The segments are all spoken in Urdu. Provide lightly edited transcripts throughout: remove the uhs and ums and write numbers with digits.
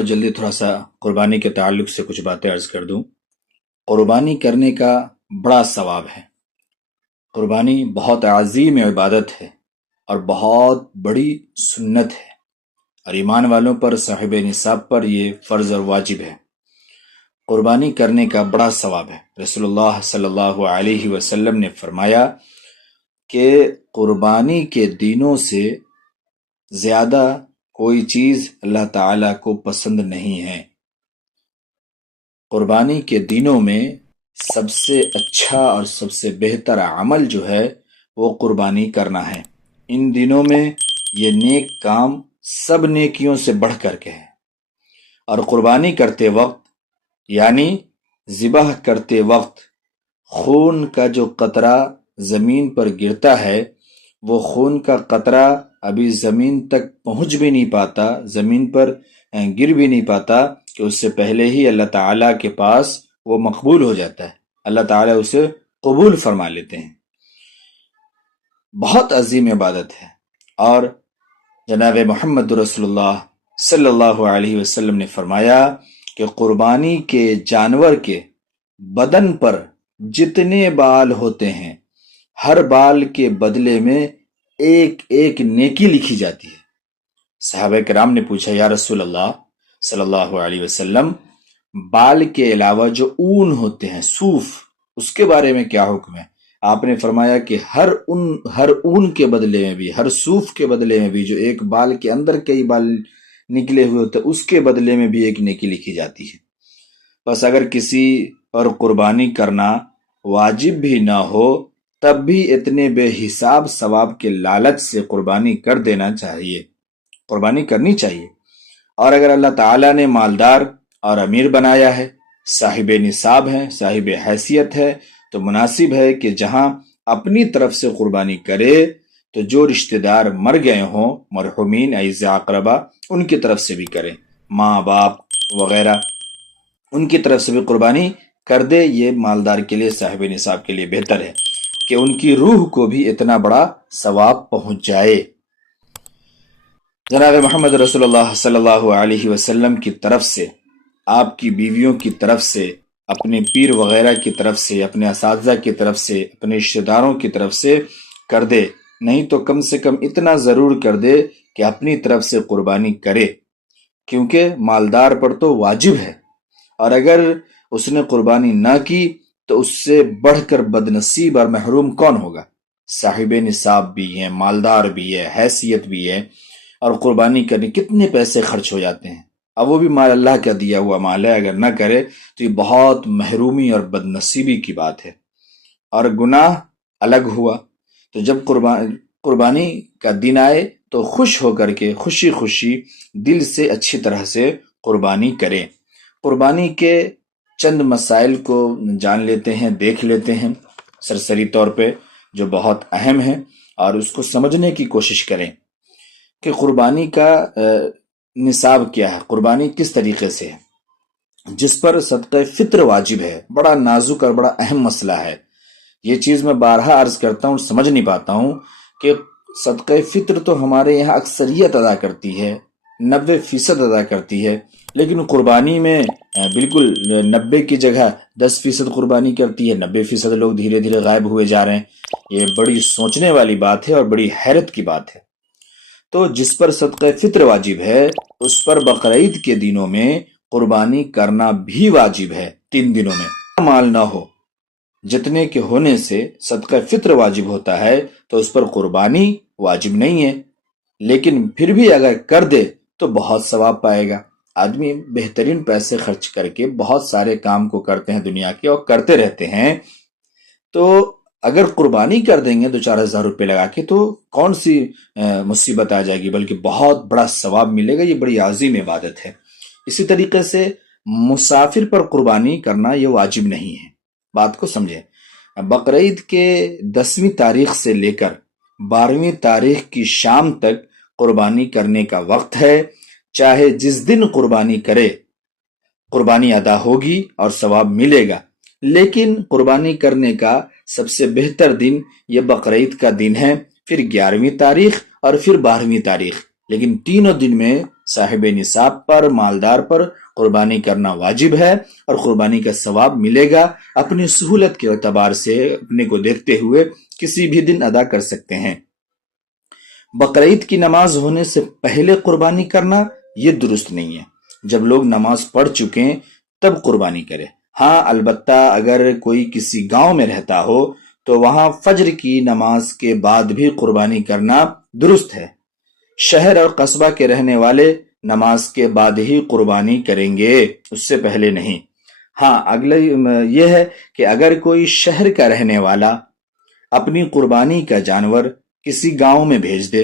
بہت جلدی تھوڑا سا قربانی کے تعلق سے کچھ باتیں عرض کر دوں۔ قربانی کرنے کا بڑا ثواب ہے۔ قربانی بہت عظیم عبادت ہے اور بہت بڑی سنت ہے، اور ایمان والوں پر، صاحب نصاب پر یہ فرض اور واجب ہے۔ قربانی کرنے کا بڑا ثواب ہے۔ رسول اللہ صلی اللہ علیہ وسلم نے فرمایا کہ قربانی کے دنوں سے زیادہ کوئی چیز اللہ تعالیٰ کو پسند نہیں ہے۔ قربانی کے دنوں میں سب سے اچھا اور سب سے بہتر عمل جو ہے وہ قربانی کرنا ہے۔ ان دنوں میں یہ نیک کام سب نیکیوں سے بڑھ کر کے ہے، اور قربانی کرتے وقت یعنی ذبح کرتے وقت خون کا جو قطرہ زمین پر گرتا ہے، وہ خون کا قطرہ ابھی زمین تک پہنچ بھی نہیں پاتا، زمین پر گر بھی نہیں پاتا کہ اس سے پہلے ہی اللہ تعالیٰ کے پاس وہ مقبول ہو جاتا ہے، اللہ تعالیٰ اسے قبول فرما لیتے ہیں۔ بہت عظیم عبادت ہے، اور جناب محمد رسول اللہ صلی اللہ علیہ وسلم نے فرمایا کہ قربانی کے جانور کے بدن پر جتنے بال ہوتے ہیں، ہر بال کے بدلے میں ایک ایک نیکی لکھی جاتی ہے۔ صحابہ کرام نے پوچھا، یا رسول اللہ صلی اللہ علیہ وسلم، بال کے علاوہ جو اون ہوتے ہیں، صوف، اس کے بارے میں کیا حکم ہے؟ آپ نے فرمایا کہ ہر اون کے بدلے میں بھی، ہر صوف کے بدلے میں بھی، جو ایک بال کے اندر کئی بال نکلے ہوئے ہوتے ہیں، اس کے بدلے میں بھی ایک نیکی لکھی جاتی ہے۔ بس اگر کسی پر قربانی کرنا واجب بھی نہ ہو، تب بھی اتنے بے حساب ثواب کے لالچ سے قربانی کر دینا چاہیے، قربانی کرنی چاہیے۔ اور اگر اللہ تعالیٰ نے مالدار اور امیر بنایا ہے، صاحب نصاب ہے، صاحب حیثیت ہے، تو مناسب ہے کہ جہاں اپنی طرف سے قربانی کرے تو جو رشتہ دار مر گئے ہوں، مرحومین، اعزاء اقربا، ان کی طرف سے بھی کریں، ماں باپ وغیرہ، ان کی طرف سے بھی قربانی کر دے۔ یہ مالدار کے لیے، صاحب نصاب کے لیے بہتر ہے کہ ان کی روح کو بھی اتنا بڑا ثواب پہنچ جائے۔ جناب محمد رسول اللہ صلی اللہ علیہ وسلم کی طرف سے، آپ کی بیویوں کی طرف سے، اپنے پیر وغیرہ کی طرف سے، اپنے اساتذہ کی طرف سے، اپنے رشتہ داروں کی طرف سے کر دے، نہیں تو کم سے کم اتنا ضرور کر دے کہ اپنی طرف سے قربانی کرے، کیونکہ مالدار پر تو واجب ہے، اور اگر اس نے قربانی نہ کی تو اس سے بڑھ کر بدنصیب اور محروم کون ہوگا؟ صاحب نصاب بھی ہے، مالدار بھی ہے، حیثیت بھی ہے، اور قربانی کرنے کتنے پیسے خرچ ہو جاتے ہیں۔ اب وہ بھی مال اللہ کا دیا ہوا مال ہے، اگر نہ کرے تو یہ بہت محرومی اور بدنصیبی کی بات ہے، اور گناہ الگ ہوا۔ تو جب قربانی کا دن آئے تو خوش ہو کر کے، خوشی خوشی دل سے اچھی طرح سے قربانی کریں۔ قربانی کے چند مسائل کو جان لیتے ہیں، دیکھ لیتے ہیں سرسری طور پہ، جو بہت اہم ہیں، اور اس کو سمجھنے کی کوشش کریں کہ قربانی کا نصاب کیا ہے، قربانی کس طریقے سے ہے۔ جس پر صدقہ فطر واجب ہے، بڑا نازک اور بڑا اہم مسئلہ ہے۔ یہ چیز میں بارہا عرض کرتا ہوں، سمجھ نہیں پاتا ہوں کہ صدقہ فطر تو ہمارے یہاں اکثریت ادا کرتی ہے، 90% ادا کرتی ہے، لیکن قربانی میں بالکل 90 کی جگہ 10% قربانی کرتی ہے، 90% لوگ دھیرے دھیرے غائب ہوئے جا رہے ہیں۔ یہ بڑی سوچنے والی بات ہے اور بڑی حیرت کی بات ہے۔ تو جس پر صدقہ فطر واجب ہے، اس پر بقرعید کے دنوں میں قربانی کرنا بھی واجب ہے۔ 3 دنوں میں مال نہ ہو، جتنے کے ہونے سے صدقہ فطر واجب ہوتا ہے، تو اس پر قربانی واجب نہیں ہے، لیکن پھر بھی اگر کر دے تو بہت ثواب پائے گا۔ آدمی بہترین پیسے خرچ کر کے بہت سارے کام کو کرتے ہیں دنیا کے، اور کرتے رہتے ہیں، تو اگر قربانی کر دیں گے 2-4 ہزار روپے لگا کے تو کون سی مصیبت آ جائے گی، بلکہ بہت بڑا ثواب ملے گا۔ یہ بڑی عظیم عبادت ہے۔ اسی طریقے سے مسافر پر قربانی کرنا یہ واجب نہیں ہے۔ بات کو سمجھیں، بقرعید کے 10ویں تاریخ سے لے کر 12ویں تاریخ کی شام تک قربانی کرنے کا وقت ہے۔ چاہے جس دن قربانی کرے، قربانی ادا ہوگی اور ثواب ملے گا، لیکن قربانی کرنے کا سب سے بہتر دن یہ بقرعید کا دن ہے، پھر 11ویں تاریخ اور پھر 12ویں تاریخ، لیکن تینوں دن میں صاحب نصاب پر، مالدار پر قربانی کرنا واجب ہے، اور قربانی کا ثواب ملے گا۔ اپنی سہولت کے اعتبار سے اپنے کو دیکھتے ہوئے کسی بھی دن ادا کر سکتے ہیں۔ بقرعید کی نماز ہونے سے پہلے قربانی کرنا یہ درست نہیں ہے۔ جب لوگ نماز پڑھ چکے تب قربانی کرے۔ ہاں البتہ اگر کوئی کسی گاؤں میں رہتا ہو تو وہاں فجر کی نماز کے بعد بھی قربانی کرنا درست ہے۔ شہر اور قصبہ کے رہنے والے نماز کے بعد ہی قربانی کریں گے، اس سے پہلے نہیں۔ ہاں اگلا یہ ہے کہ اگر کوئی شہر کا رہنے والا اپنی قربانی کا جانور کسی گاؤں میں بھیج دے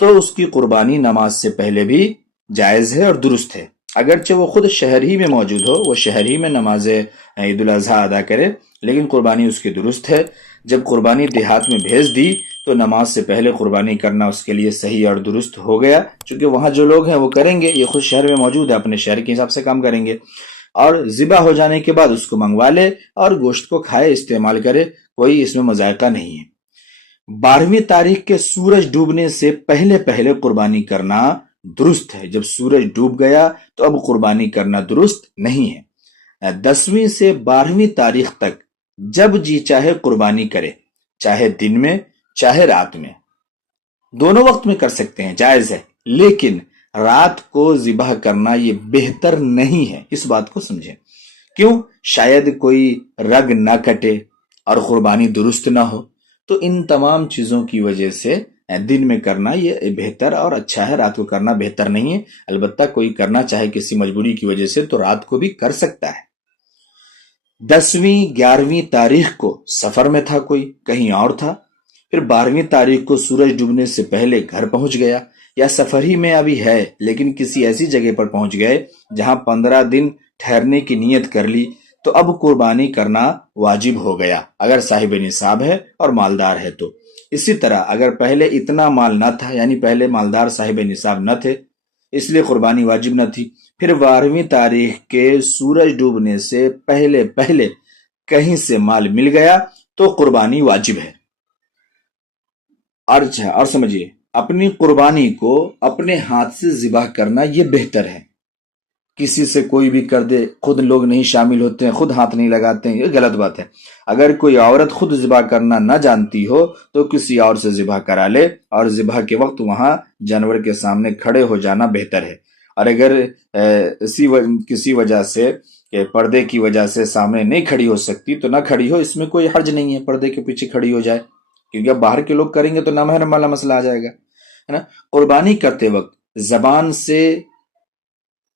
تو اس کی قربانی نماز سے پہلے بھی جائز ہے اور درست ہے۔ اگرچہ وہ خود شہر ہی میں موجود ہو، وہ شہر ہی میں نماز عید الاضحیٰ ادا کرے، لیکن قربانی اس کی درست ہے۔ جب قربانی دیہات میں بھیج دی تو نماز سے پہلے قربانی کرنا اس کے لیے صحیح اور درست ہو گیا، چونکہ وہاں جو لوگ ہیں وہ کریں گے، یہ خود شہر میں موجود ہے، اپنے شہر کے حساب سے کام کریں گے، اور ذبح ہو جانے کے بعد اس کو منگوا لے اور گوشت کو کھائے، استعمال کرے، کوئی اس میں مذائقہ نہیں ہے۔ 12ویں تاریخ کے سورج ڈوبنے سے پہلے پہلے قربانی کرنا درست ہے۔ جب سورج ڈوب گیا تو اب قربانی کرنا درست نہیں ہے۔ 10ویں سے 12ویں تاریخ تک جب جی چاہے قربانی کرے، چاہے دن میں چاہے رات میں، دونوں وقت میں کر سکتے ہیں، جائز ہے، لیکن رات کو ذبح کرنا یہ بہتر نہیں ہے۔ اس بات کو سمجھیں۔ کیوں؟ شاید کوئی رگ نہ کٹے اور قربانی درست نہ ہو، تو ان تمام چیزوں کی وجہ سے دن میں کرنا یہ بہتر اور اچھا ہے، رات کو کرنا بہتر نہیں ہے۔ البتہ کوئی کرنا چاہے کسی مجبوری کی وجہ سے تو رات کو بھی کر سکتا ہے۔ 10ویں 11ویں تاریخ کو سفر میں تھا، کوئی کہیں اور تھا، پھر 12ویں تاریخ کو سورج ڈوبنے سے پہلے گھر پہنچ گیا، یا سفر ہی میں ابھی ہے لیکن کسی ایسی جگہ پر پہنچ گئے جہاں 15 دن ٹھہرنے کی نیت کر لی، تو اب قربانی کرنا واجب ہو گیا اگر صاحب نصاب ہے اور مالدار ہے تو۔ اسی طرح اگر پہلے اتنا مال نہ تھا، یعنی پہلے مالدار صاحب نصاب نہ تھے، اس لیے قربانی واجب نہ تھی، پھر 12ویں تاریخ کے سورج ڈوبنے سے پہلے پہلے کہیں سے مال مل گیا تو قربانی واجب ہے۔ اور سمجھیے، اپنی قربانی کو اپنے ہاتھ سے ذبح کرنا یہ بہتر ہے۔ کسی سے کوئی بھی کر دے، خود لوگ نہیں شامل ہوتے ہیں، خود ہاتھ نہیں لگاتے ہیں، یہ غلط بات ہے۔ اگر کوئی عورت خود ذبح کرنا نہ جانتی ہو تو کسی اور سے ذبح کرا لے، اور ذبح کے وقت وہاں جانور کے سامنے کھڑے ہو جانا بہتر ہے۔ اور اگر کسی وجہ سے کہ پردے کی وجہ سے سامنے نہیں کھڑی ہو سکتی تو نہ کھڑی ہو، اس میں کوئی حرج نہیں ہے، پردے کے پیچھے کھڑی ہو جائے، کیونکہ اب باہر کے لوگ کریں گے تو نامحرم والا مسئلہ آ جائے گا، ہے نا۔ قربانی کرتے وقت زبان سے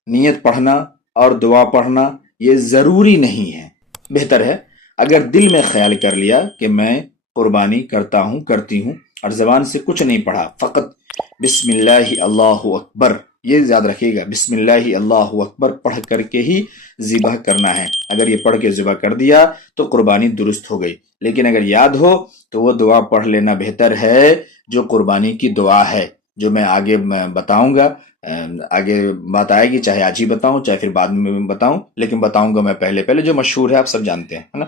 نیت پڑھنا اور دعا پڑھنا یہ ضروری نہیں ہے، بہتر ہے اگر دل میں خیال کر لیا کہ میں قربانی کرتا ہوں، کرتی ہوں، اور زبان سے کچھ نہیں پڑھا، فقط بسم اللہ اللہ اکبر، یہ یاد رکھیے گا، بسم اللہ اللہ اکبر پڑھ کر کے ہی ذبح کرنا ہے۔ اگر یہ پڑھ کے ذبح کر دیا تو قربانی درست ہو گئی، لیکن اگر یاد ہو تو وہ دعا پڑھ لینا بہتر ہے جو قربانی کی دعا ہے، جو میں آگے بتاؤں گا، آگے بات آئے گی، چاہے آج ہی بتاؤں چاہے پھر بعد میں بتاؤں، لیکن بتاؤں گا میں پہلے جو مشہور ہے، آپ سب جانتے ہیں، ہے نا۔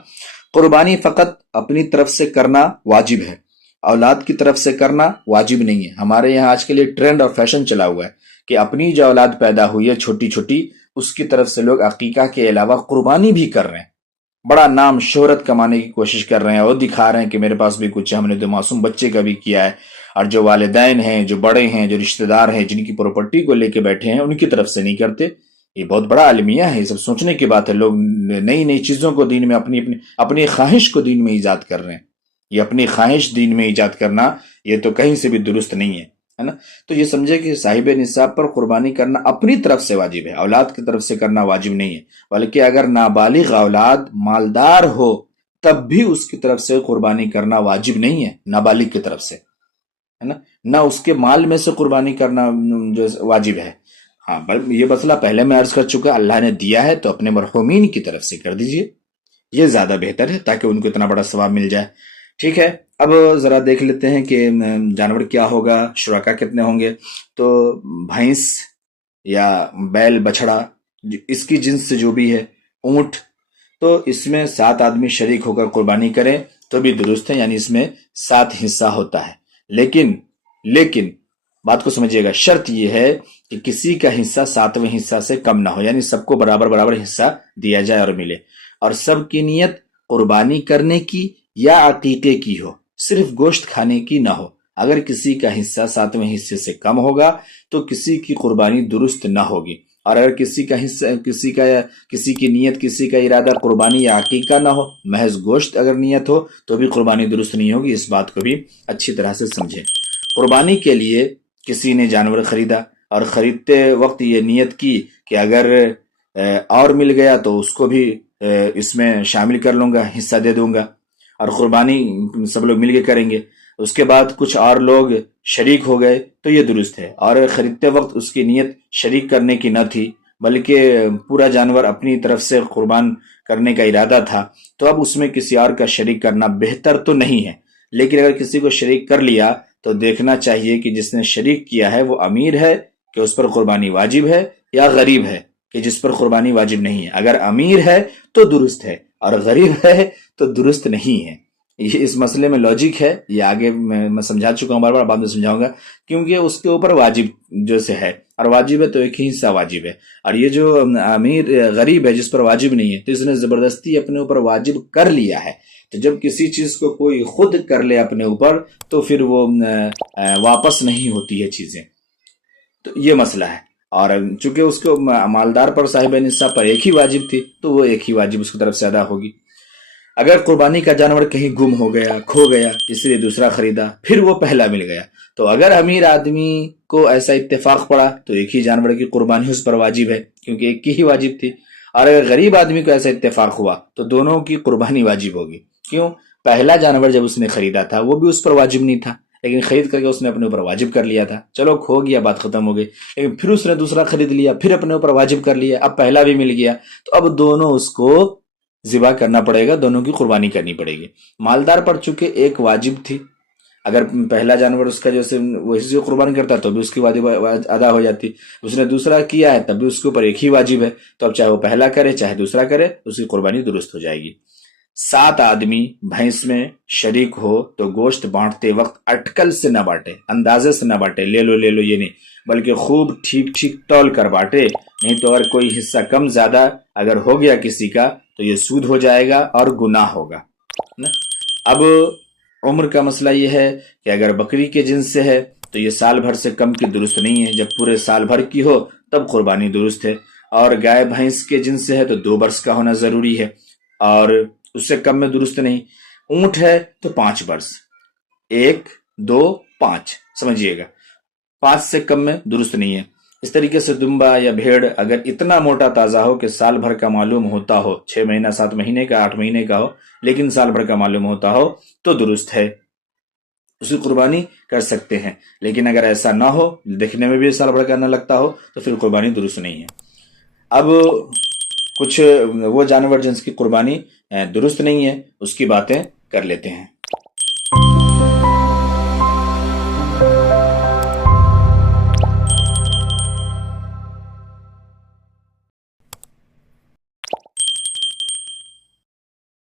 قربانی فقط اپنی طرف سے کرنا واجب ہے، اولاد کی طرف سے کرنا واجب نہیں ہے۔ ہمارے یہاں آج کے لیے ٹرینڈ اور فیشن چلا ہوا ہے کہ اپنی جو اولاد پیدا ہوئی ہے چھوٹی چھوٹی، اس کی طرف سے لوگ عقیقہ کے علاوہ قربانی بھی کر رہے ہیں، بڑا نام شہرت کمانے کی کوشش کر رہے ہیں، اور دکھا رہے ہیں کہ میرے پاس بھی کچھ ہے، ہم نے تو معصوم بچے کا بھی کیا ہے، اور جو والدین ہیں، جو بڑے ہیں، جو رشتہ دار ہیں، جن کی پراپرٹی کو لے کے بیٹھے ہیں، ان کی طرف سے نہیں کرتے۔ یہ بہت بڑا المیہ ہے، یہ سب سوچنے کی بات ہے۔ لوگ نئی نئی چیزوں کو دین میں اپنی خواہش کو دین میں ایجاد کر رہے ہیں، یہ اپنی خواہش دین میں ایجاد کرنا یہ تو کہیں سے بھی درست نہیں ہے نا۔ تو یہ سمجھے کہ صاحب نصاب پر قربانی کرنا اپنی طرف سے واجب ہے، اولاد کی طرف سے کرنا واجب نہیں ہے، بلکہ اگر نابالغ اولاد مالدار ہو تب بھی اس کی طرف سے قربانی کرنا واجب نہیں ہے، نابالغ کی طرف سے، ہے نا، نہ اس کے مال میں سے قربانی کرنا جو واجب ہے۔ ہاں یہ مسئلہ پہلے میں عرض کر چکا، اللہ نے دیا ہے تو اپنے مرحومین کی طرف سے کر دیجئے، یہ زیادہ بہتر ہے تاکہ ان کو اتنا بڑا ثواب مل جائے۔ ٹھیک ہے، اب ذرا دیکھ لیتے ہیں کہ جانور کیا ہوگا، شرکا کتنے ہوں گے۔ تو بھینس یا بیل بچڑا، اس کی جنس سے جو بھی ہے، اونٹ، تو اس میں 7 آدمی شریک ہو کر قربانی کریں تو بھی درست ہے، یعنی اس میں 7 حصہ ہوتا ہے۔ لیکن بات کو سمجھیے گا، شرط یہ ہے کہ کسی کا حصہ 7ویں حصہ سے کم نہ ہو، یعنی سب کو برابر برابر حصہ دیا جائے اور ملے، اور سب کی نیت قربانی کرنے کی یا عقیقے کی ہو، صرف گوشت کھانے کی نہ ہو۔ اگر کسی کا حصہ 7ویں حصے سے کم ہوگا تو کسی کی قربانی درست نہ ہوگی، اور اگر کسی کا حصہ کسی کی نیت، کسی کا ارادہ قربانی یا عقیقہ نہ ہو، محض گوشت اگر نیت ہو تو بھی قربانی درست نہیں ہوگی۔ اس بات کو بھی اچھی طرح سے سمجھیں۔ قربانی کے لیے کسی نے جانور خریدا اور خریدتے وقت یہ نیت کی کہ اگر اور مل گیا تو اس کو بھی اس میں شامل کر لوں گا، حصہ دے دوں گا، اور قربانی سب لوگ مل کے کریں گے۔ اس کے بعد کچھ اور لوگ شریک ہو گئے تو یہ درست ہے، اور خریدتے وقت اس کی نیت شریک کرنے کی نہ تھی بلکہ پورا جانور اپنی طرف سے قربان کرنے کا ارادہ تھا، تو اب اس میں کسی اور کا شریک کرنا بہتر تو نہیں ہے، لیکن اگر کسی کو شریک کر لیا تو دیکھنا چاہیے کہ جس نے شریک کیا ہے وہ امیر ہے کہ اس پر قربانی واجب ہے، یا غریب ہے کہ جس پر قربانی واجب نہیں ہے۔ اگر امیر ہے تو درست ہے، اور غریب ہے تو درست نہیں ہے۔ یہ اس مسئلے میں لاجک ہے، یہ آگے میں سمجھا چکا ہوں، بار بار بعد میں سمجھاؤں گا، کیونکہ اس کے اوپر واجب جو سے ہے، اور واجب ہے تو ایک ہی حصہ واجب ہے، اور یہ جو امیر غریب ہے جس پر واجب نہیں ہے تو اس نے زبردستی اپنے اوپر واجب کر لیا ہے۔ تو جب کسی چیز کو کوئی خود کر لے اپنے اوپر تو پھر وہ واپس نہیں ہوتی ہے چیزیں، تو یہ مسئلہ ہے۔ اور چونکہ اس کو مالدار پر، صاحب نصاب پر ایک ہی واجب تھی تو وہ ایک ہی واجب اس کی طرف سے ادا ہوگی۔ اگر قربانی کا جانور کہیں گم ہو گیا، کھو گیا، اس لیے دوسرا خریدا، پھر وہ پہلا مل گیا، تو اگر امیر آدمی کو ایسا اتفاق پڑا تو ایک ہی جانور کی قربانی اس پر واجب ہے، کیونکہ ایک کی ہی واجب تھی، اور اگر غریب آدمی کو ایسا اتفاق ہوا تو دونوں کی قربانی واجب ہوگی۔ کیوں؟ پہلا جانور جب اس نے خریدا تھا وہ بھی اس پر واجب نہیں تھا، لیکن خرید کر کے اس نے اپنے اوپر واجب کر لیا تھا، چلو کھو گیا، بات ختم ہو گئی، لیکن پھر اس نے دوسرا خرید لیا، پھر اپنے اوپر واجب کر لیا، اب پہلا بھی مل گیا، تو اب دونوں اس کو ذبح کرنا پڑے گا، دونوں کی قربانی کرنی پڑے گی۔ مالدار پر چونکہ ایک واجب تھی، اگر پہلا جانور اس کا جیسے وہی قربان کرتا تو بھی اس کی واجب ادا ہو جاتی، اس نے دوسرا کیا ہے تب بھی اس کے اوپر ایک ہی واجب ہے، تو اب چاہے وہ پہلا کرے چاہے دوسرا کرے اس کی قربانی درست ہو جائے گی۔ 7 آدمی بھینس میں شریک ہو تو گوشت بانٹتے وقت اٹکل سے نہ بانٹے، اندازے سے نہ بانٹے، لے لو یہ نہیں، بلکہ خوب ٹھیک تول کر بانٹے، نہیں تو اگر کوئی حصہ کم زیادہ اگر ہو گیا کسی کا تو یہ سود ہو جائے گا اور گناہ ہوگا۔ اب عمر کا مسئلہ یہ ہے کہ اگر بکری کے جنس سے ہے تو یہ سال بھر سے کم کی درست نہیں ہے، جب پورے سال بھر کی ہو تب قربانی درست ہے، اور گائے بھینس کے جنس سے ہے تو 2 برس کا ہونا ضروری ہے، اور اس سے کم میں درست نہیں۔ اونٹ ہے تو 5 برس، 1 2 5 سمجھیے گا، 5 سے کم میں درست نہیں ہے۔ اس طریقے سے دمبا یا بھیڑ اگر اتنا موٹا تازہ ہو کہ سال بھر کا معلوم ہوتا ہو، 6 مہینہ 7 مہینے کا 8 مہینے کا ہو، لیکن سال بھر کا معلوم ہوتا ہو تو درست ہے، اس کی قربانی کر سکتے ہیں، لیکن اگر ایسا نہ ہو، دیکھنے میں بھی سال بھر کا نہ لگتا ہو تو پھر قربانی درست نہیں ہے۔ اب کچھ وہ جانور جن کی قربانی درست نہیں ہے اس کی باتیں کر لیتے ہیں۔